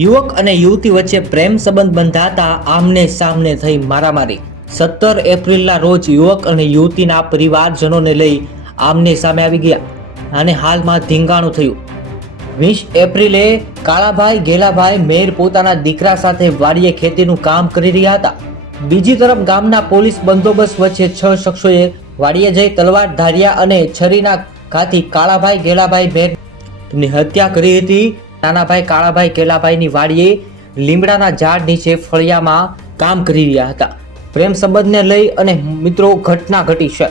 યુવક અને યુવતી વચ્ચે પ્રેમ સંબંધ બંધાતા આમને સામને થઈ મારામારી। 17 એપ્રિલના રોજ યુવક અને યુવતીના પરિવારજનોને લઈ આમને સામે આવી ગયા અને હાલમાં ધીંગાણું થયું। 20 એપ્રિલે કાળાભાઈ ગેલાભાઈ મેર પોતાના દીકરા સાથે વાડીએ ખેતીનું કામ કરી રહ્યા હતા। બીજી તરફ ગામના પોલીસ બંદોબસ્ત વચ્ચે 6 શખ્સોએ વાડીએ જઈ તલવાર ધાર્યા અને છરીના ઘાથી કાળાભાઈ ગેલાભાઈ મેરની હત્યા કરી હતી। નાનાભાઈ કાળાભાઈ ગેલાભાઈની વાડીએ લીમડાના ઝાડ નીચે ફળિયામાં કામ કરી રહ્યા હતા। પ્રેમ સંબંધને લઈ અને મિત્રો ઘટના ઘટી છે।